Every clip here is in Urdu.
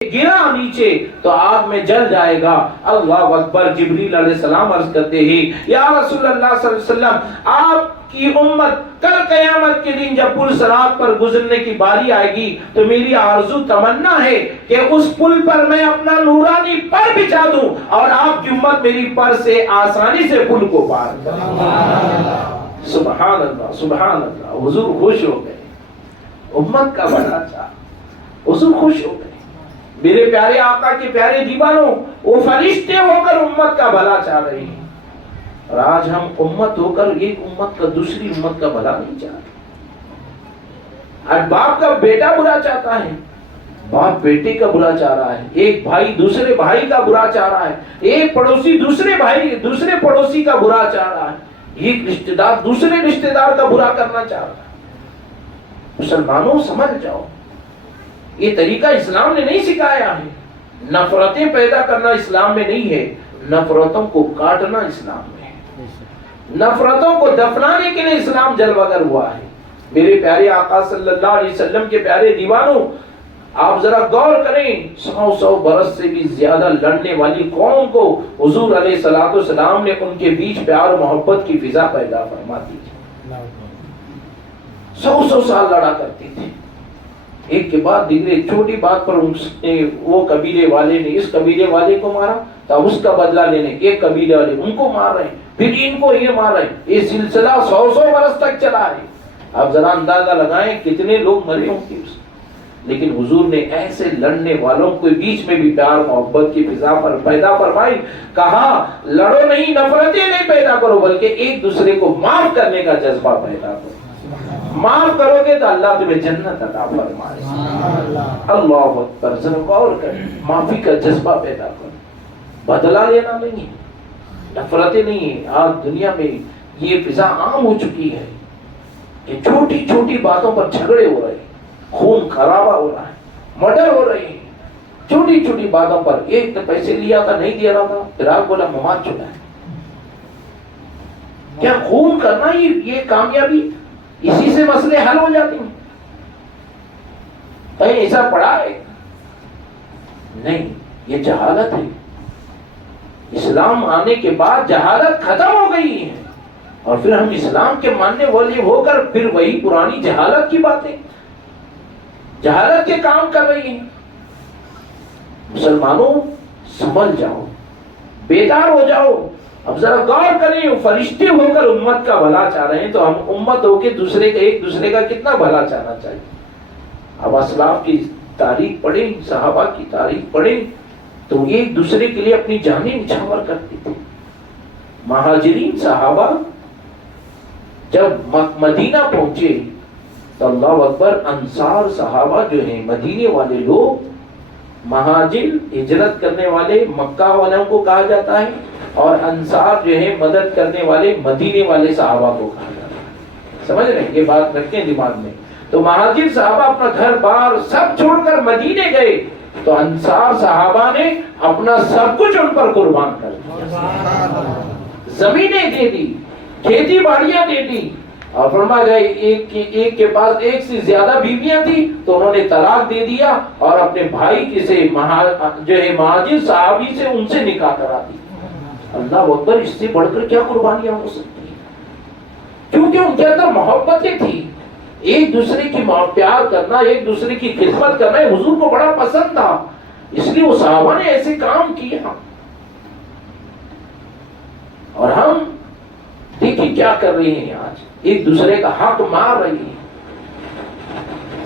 گرا نیچے تو آگ میں جل جائے گا. اللہ اکبر. جبریل علیہ السلام عرض کرتے ہیں یا رسول اللہ صلی اللہ علیہ وسلم آپ کی امت کل قیامت کے دن جب پل صراط پر گزرنے کی باری آئے گی تو میری آرزو تمنا ہے کہ اس پل پر میں اپنا نورانی پر بچھا دوں اور آپ کی امت میری پر سے آسانی سے پل کو پار کرے. سبحان اللہ سبحان اللہ. حضور خوش ہو گئے, امت کا بڑا چاہ. حضور خوش ہو گئے. میرے پیارے آقا کے پیارے دیوانوں, وہ فرشتے ہو کر امت کا بھلا چاہ رہے ہیں, اور آج ہم امت ہو کر ایک امت کا دوسری امت کا بھلا نہیں چاہ رہے. آج باپ کا بیٹا برا چاہتا ہے, باپ بیٹے کا برا چاہ رہا ہے, ایک بھائی دوسرے بھائی کا برا چاہ رہا ہے, ایک پڑوسی دوسرے پڑوسی کا برا چاہ رہا ہے, ایک رشتہ دار دوسرے رشتہ دار کا برا کرنا چاہ رہا ہے. مسلمانوں سمجھ جاؤ, یہ طریقہ اسلام نے نہیں سکھایا ہے. نفرتیں پیدا کرنا اسلام میں نہیں ہے, نفرتوں کو کاٹنا اسلام میں ہے. نفرتوں کو دفنانے کے لیے اسلام جلوگر ہوا ہے. میرے پیارے آقا صلی اللہ علیہ وسلم کے پیارے دیوانوں, آپ ذرا غور کریں, 100 برس سے بھی زیادہ لڑنے والی قوم کو حضور علیہ الصلوۃ والسلام نے ان کے بیچ پیار و محبت کی فضا پیدا فرما دی. 100 سال لڑا کرتے تھے, ایک کے بعد دیگرے. چھوٹی بات پر وہ قبیلے والے نے اس قبیلے والے کو مارا تو اس کا بدلہ لینے ایک قبیلے والے ان کو مار رہے ہیں, پھر ان کو یہ مار رہے ہیں. یہ سلسلہ 100 برس تک چلا ہے. آپ ذرا اندازہ لگائیں کتنے لوگ مرے ہوں گے. لیکن حضور نے ایسے لڑنے والوں کے بیچ میں بھی پیار محبت کی فضا پر پیدا فرمائی. کہا لڑو نہیں, نفرتیں نہیں پیدا کرو, بلکہ ایک دوسرے کو معاف کرنے کا جذبہ پیدا کرو. معاف کرو گے تو اللہ تمہیں جنت عطا فرمائے. اللہ اکبر. ذرا غور کریں, معافی کا جذبہ پیدا کرو. بدلہ لینا نہیں ہے, نفرتیں نہیں ہیں. آج دنیا میں یہ فضا عام ہو چکی ہے کہ چھوٹی چھوٹی باتوں پر جھگڑے ہو رہے ہیں, خون خرابہ ہو رہا ہے, مرڈر ہو رہے ہیں. چھوٹی چھوٹی باتوں پر, ایک نے پیسے لیا تھا نہیں دے رہا تھا, پھر آپ بولا مماد چلا ہے. کیا خون کرنا یہ کامیابی, اسی سے مسئلے حل ہو جاتے ہیں؟ کہیں ایسا پڑا ہے؟ نہیں, یہ جہالت ہے. اسلام آنے کے بعد جہالت ختم ہو گئی ہے, اور پھر ہم اسلام کے ماننے والے ہو کر پھر وہی پرانی جہالت کی باتیں, جہالت کے کام کر رہی ہیں. مسلمانوں سمجھ جاؤ, بیدار ہو جاؤ. اب ذرا غور کریں, فرشتے ہو کر امت کا بھلا چاہ رہے ہیں تو ہم امت ہو کے ایک دوسرے کا کتنا بھلا چاہنا چاہیے. اب اسلاف کی تاریخ پڑھیں, صحابہ کی تاریخ پڑھیں تو ایک دوسرے کے لیے اپنی جانیں نچھاور کرتے تھے. مہاجرین صحابہ جب مدینہ پہنچے تو اللہ اکبر, انصار صحابہ جو ہیں مدینے والے لوگ, مہاجر ہجرت کرنے والے مکہ والوں کو کہا جاتا ہے, اور انصار جو ہے مدد کرنے والے مدینے والے صحابہ کو کہا جاتا ہے. سمجھ رہے ہیں, یہ بات رکھیں دماغ میں. تو مہاجر صحابہ اپنا گھر بار سب چھوڑ کر مدینے گئے, تو انصار صحابہ نے اپنا سب کچھ ان پر قربان کر دیا. زمینیں دے دی, کھیتی باڑیاں دے دی, اور فرما گئے ایک کے پاس ایک سے زیادہ بیویاں تھی تو انہوں نے طلاق دے دیا, اور اپنے بھائی جو ہے مہاجر صحابی سے ان سے نکاح کرا دی. اللہ اکبر, اس سے بڑھ کر کیا قربانیاں ہو سکتی ہیں؟ کیونکہ ان کے اندر محبتیں تھی, ایک دوسرے کی پیار کرنا, ایک دوسرے کی خدمت کرنا حضور کو بڑا پسند تھا, اس لیے وہ صحابہ نے ایسے کام کیا. اور ہم دیکھیں کیا کر رہے ہیں آج, ایک دوسرے کا حق مار رہے ہیں.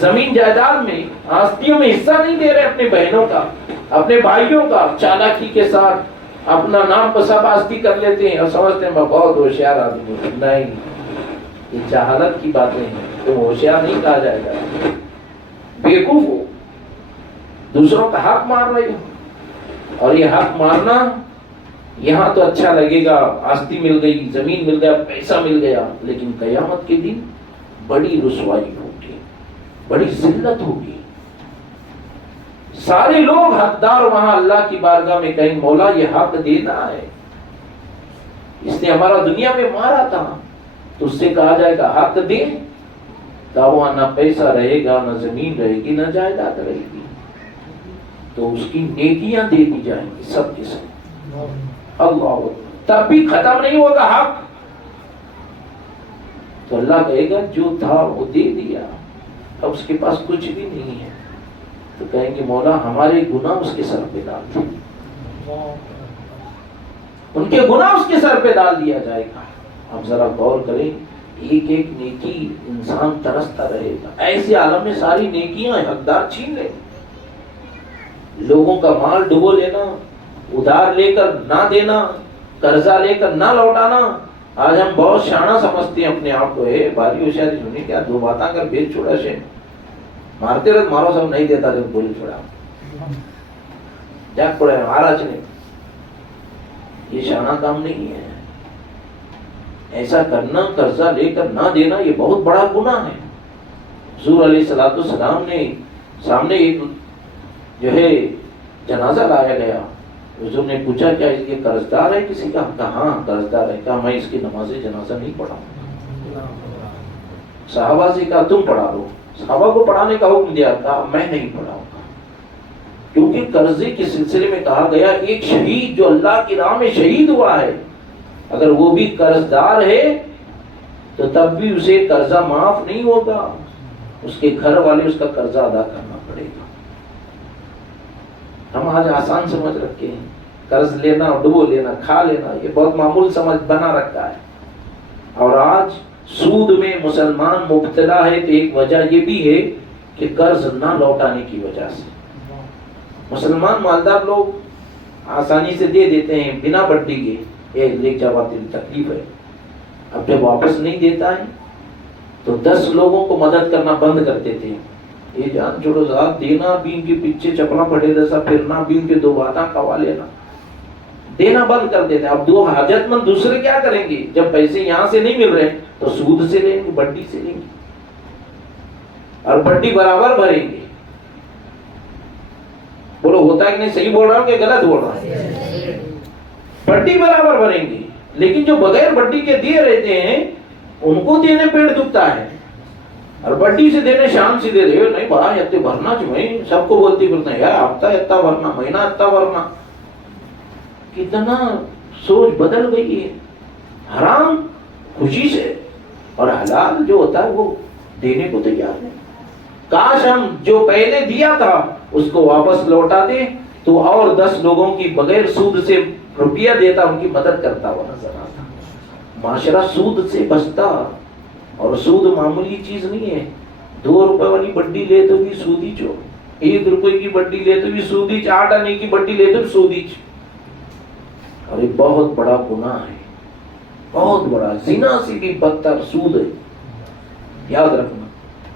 زمین جائیداد میں آستیوں میں حصہ نہیں دے رہے اپنے بہنوں کا, اپنے بھائیوں کا. چالاکی کے ساتھ اپنا نام پسا باستی کر لیتے ہیں اور سمجھتے ہیں میں بہت ہوشیار آدمی ہوں. نہیں, یہ جہالت کی باتیں ہیں. تو ہوشیار نہیں کہا جائے گا, بیوقوف ہو, دوسروں کا حق مار رہے ہو. اور یہ حق مارنا یہاں تو اچھا لگے گا, آستی مل گئی, زمین مل گیا, پیسہ مل گیا, لیکن قیامت کے دن بڑی رسوائی ہوگی, بڑی ذلت ہوگی. سارے لوگ حقدار وہاں اللہ کی بارگاہ میں کہیں مولا یہ حق دینا ہے, اس نے ہمارا دنیا میں مارا تھا, تو اس سے کہا جائے گا حق دے. تو وہاں نہ پیسہ رہے گا, نہ زمین رہے گی, نہ جائیداد رہے گی. تو اس کی نیکیاں دے دی جائیں گی سب کے سب. اللہ تب بھی ختم نہیں ہوگا حق. تو اللہ کہے گا جو تھا وہ دے دیا، اب اس کے پاس کچھ بھی نہیں ہے. تو کہیں گے مولا ہمارے گناہ اس کے سر پہ ڈال دے. ان کے گناہ اس کے سر پہ ڈال دیا جائے گا. اب ذرا غور کریں، ایک ایک نیکی انسان ترستا رہے گا. ایسے عالم میں ساری نیکیاں حقدار چھین لیں. لوگوں کا مال ڈبو لینا، ادھار لے کر نہ دینا، قرضہ لے کر نہ لوٹانا. آج ہم بہت شانہ سمجھتے ہیں اپنے آپ کو. باری ہوشیاری سنی کیا دو باتاں کر بیچ چھوڑا سے مارتے رہے مارو سب نہیں دیتا جب بولی چھوڑا جاگ پڑے مہاراج نے. یہ شانہ کام نہیں ہے. ایسا کرنا، قرضہ لے کر نہ دینا، یہ بہت بڑا گناہ ہے. حضور علیہ السلام نے سامنے ایک جو ہے جنازہ لایا گیا. حضور نے پوچھا کیا یہ قرضدار ہے کسی کا؟ کہا ہاں قرضدار ہے. کہا میں اس کی نماز جنازہ نہیں پڑھاؤں. صحابہ سے کہا تم پڑھا لو. صحابہ کو پڑھانے کا حکم دیا. کہا میں نہیں پڑھاؤں گا، کیونکہ قرضے کے سلسلے میں کہا گیا ایک شہید جو اللہ کی راہ میں شہید ہوا ہے اگر وہ بھی قرضدار ہے تو تب بھی اسے قرضہ معاف نہیں ہوگا. اس کے گھر والے اس کا قرضہ ادا کرنا پڑے گا. ہم آج آسان سمجھ رکھے ہیں، قرض لینا، ڈبو لینا، کھا لینا، یہ بہت معمول سمجھ بنا رکھا ہے. اور آج سود میں مسلمان مبتلا ہے تو ایک وجہ یہ بھی ہے کہ قرض نہ لوٹانے کی وجہ سے. مسلمان مالدار لوگ آسانی سے دے دیتے ہیں بنا بڈی کے. ایک جب تکلیف ہے، اب جب واپس نہیں دیتا ہے تو 10 لوگوں کو مدد کرنا بند کر دیتے ہیں. یہ جان چھوڑو ذات دینا بھی ان کے پیچھے چپلا پڑے جیسا پھرنا بھی ان کے دو باتاں کوا لینا، دینا بند کر دیتے ہیں. اب دو حاجت مند دوسرے کیا کریں گے؟ جب پیسے یہاں سے نہیں مل رہے تو سود سے لیں گے، بڈی سے لیں گے، اور بڈی برابر بھریں گے. بولو ہوتا ہے کہ نہیں؟ صحیح بول رہا ہوں کہ غلط بول رہا ہوں؟ بڈی برابر بھریں گے. لیکن جو بغیر بڈی کے دیے رہتے ہیں ان کو دینے پیٹ دکھتا ہے، اور بڈی سے دینے شان سے دے دے نہیں بڑا اتنے بھرنا چاہیے. سب کو بولتی پھرتے ہیں یار ہفتہ اتنا بھرنا، مہینہ اتنا بھرنا. کتنا سوچ بدل گئی ہے. حرام خوشی سے اور حلال جو ہوتا ہے وہ دینے کو تیار ہے. کاش ہم جو پہلے دیا تھا اس کو واپس لوٹا دے تو اور 10 لوگوں کی بغیر سود سے روپیہ دیتا، ان کی مدد کرتا ہوا نظر آتا. معاشرہ سود سے بچتا. اور سود معمولی چیز نہیں ہے. 2 روپے والی بڈی لے تو بھی سودی چو، 1 روپے کی بڈی لے تو بھی سودی چ، 8 آنے کی بڈی لے تو بھی سودی چ. اور یہ بہت بڑا گناہ ہے، بہت بڑا. زنا سے بھی بدتر سود ہے، یاد رکھنا.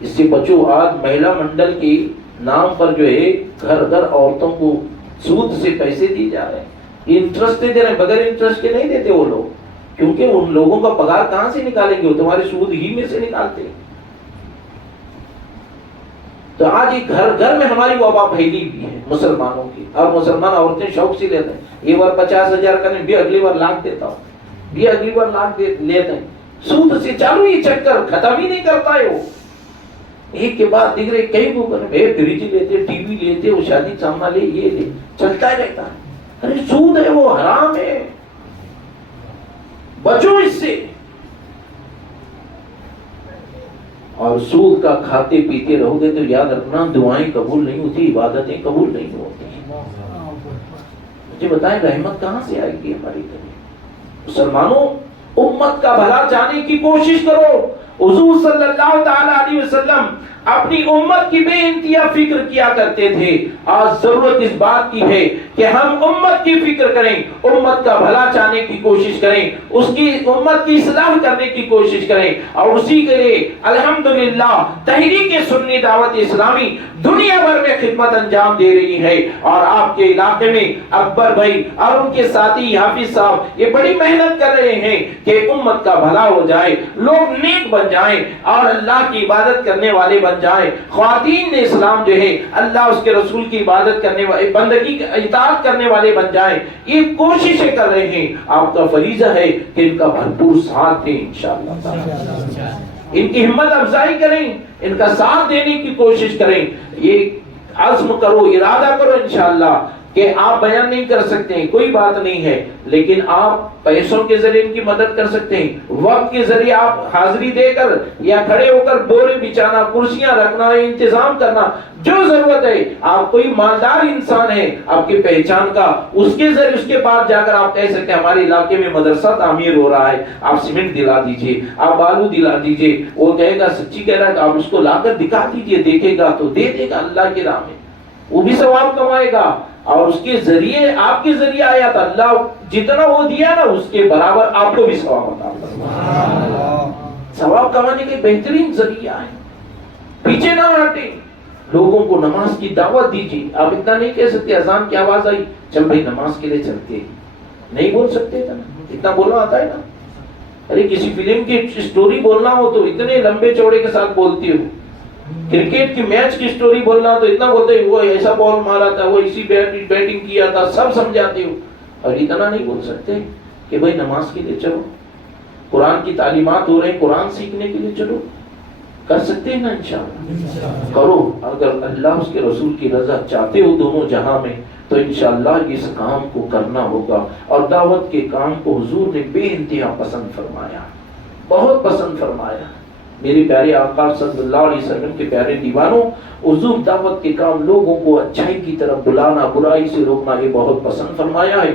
اس سے بچو. آج مہیلا منڈل کے نام پر جو ہے گھر گھر عورتوں کو سود سے پیسے دیے جا رہے ہیں. انٹرسٹ دے رہے ہیں، بغیر انٹرسٹ کے نہیں دیتے وہ لوگ، کیونکہ ان لوگوں کا پگار کہاں سے نکالیں گے؟ وہ تمہارے سود ہی میں سے نکالتے ہیں. تو آج یہ گھر گھر میں ہماری وبا پھیلی ہوئی ہے مسلمانوں کی. اور مسلمان عورتیں شوق سے لیتے ہیں. یہ بار 50,000 کریں بھی اگلی بار لاکھ دیتا ہوں، بھی اگلی بار لاکھ لیتے ہیں. سود سے چالو یہ چکر ختم ہی نہیں کرتا ہے. وہ ایک کے بعد دیکھ کئی وہ فریج لیتے، ٹی وی لیتے، وہ شادی سامان لے، یہ لے، چلتا ہی رہتا ہے. ارے سود ہے، وہ حرام ہے، بچو اس سے. اور سود کا کھاتے پیتے رہو گے تو یاد رکھنا دعائیں قبول نہیں ہوتی، عبادتیں قبول نہیں ہوتی. مجھے بتائیں رحمت کہاں سے آئے گی ہماری طرف؟ مسلمانوں امت کا بھلا چاہنے کی کوشش کرو. حضور صلی اللہ تعالی علیہ وسلم اپنی امت کی بے انتہا فکر کیا کرتے تھے. آج ضرورت اس بات کی ہے کہ ہم امت کی فکر کریں، امت کا بھلا چاہنے کی کوشش کریں، اس کی امت کی اصلاح کرنے کی کوشش کریں. اور اسی کے لیے الحمدللہ تحریک سنی دعوت اسلامی دنیا بھر میں خدمت انجام دے رہی ہے. اور آپ کے علاقے میں اکبر بھائی اور ان کے ساتھی حافظ صاحب یہ بڑی محنت کر رہے ہیں کہ امت کا بھلا ہو جائے، لوگ نیک بن جائیں اور اللہ کی عبادت کرنے والے بن جائیں. خواتین اسلام جو ہے اللہ اس کے رسول کی عبادت کرنے والے، بندگی کی اطاعت کرنے والے بن جائیں. یہ کوششیں کر رہے ہیں. آپ کا فریضہ ہے کہ ان کا بھرپور ساتھ دیں. انشاءاللہ ان کی ہمت افزائی کریں، ان کا ساتھ دینے کی کوشش کریں. یہ عزم کرو، ارادہ کرو انشاءاللہ کہ آپ بیان نہیں کر سکتے ہیں، کوئی بات نہیں ہے، لیکن آپ پیسوں کے ذریعے ان کی مدد کر سکتے ہیں، وقت کے ذریعے آپ حاضری دے کر یا کھڑے ہو کر بورے بچھانا، کرسیاں رکھنا، انتظام کرنا، جو ضرورت ہے۔ آپ کوئی مالدار انسان ہے آپ کی پہچان کا، اس کے ذریعے اس کے پاس جا کر آپ کہہ سکتے ہیں ہمارے علاقے میں مدرسہ تعمیر ہو رہا ہے، آپ سیمنٹ دلا دیجئے، آپ بالو دلا دیجئے، وہ کہے گا سچی کہہ رہا ہے تو آپ اس کو لا کر دکھا دیجئے، دیکھے گا تو دے دے گا اللہ کی راہ میں، وہ بھی ثواب کمائے گا، اور اس کے ذریعے آپ کے ذریعے آیا تو اللہ جتنا وہ دیا نا اس کے برابر آپ کو بھی ثواب عطا فرمائے۔ ثواب کمانے کے بہترین ذریعہ ہے، پیچھے نہ ہٹیں، لوگوں کو نماز کی دعوت دیجیے۔ آپ اتنا نہیں کہہ سکتے اذان کی آواز آئی چل بھائی نماز کے لیے چلتے ہیں، نہیں بول سکتے تھا نا، اتنا بولنا آتا ہے نا؟ ارے کسی فلم کی سٹوری بولنا ہو تو اتنے لمبے چوڑے کے ساتھ بولتی ہو، کرکٹ کی میچ کی سٹوری بولنا تو اتنا بولتے ہو وہ ایسا بال مارا تھا، وہ اسی بیٹنگ کیا تھا، سب سمجھاتے ہو، اور اتنا نہیں بول سکتے کہ بھائی نماز کے لیے چلو، قرآن کی تعلیمات ہو رہے ہیں، قرآن سیکھنے کے لیے چلو، کر سکتے ہیں نا انشاءاللہ؟ کرو، اگر اللہ اس کے رسول کی رضا چاہتے ہو دونوں جہاں میں تو انشاءاللہ اس کام کو کرنا ہوگا۔ اور دعوت کے کام کو حضور نے بے انتہا پسند فرمایا، بہت پسند فرمایا۔ میرے پیارے آقا صلی اللہ علیہ وسلم کے پیارے دیوانوں، حضور دعوت کے کام، لوگوں کو اچھائی کی طرف بلانا، برائی سے روکنا، یہ بہت پسند فرمایا ہے۔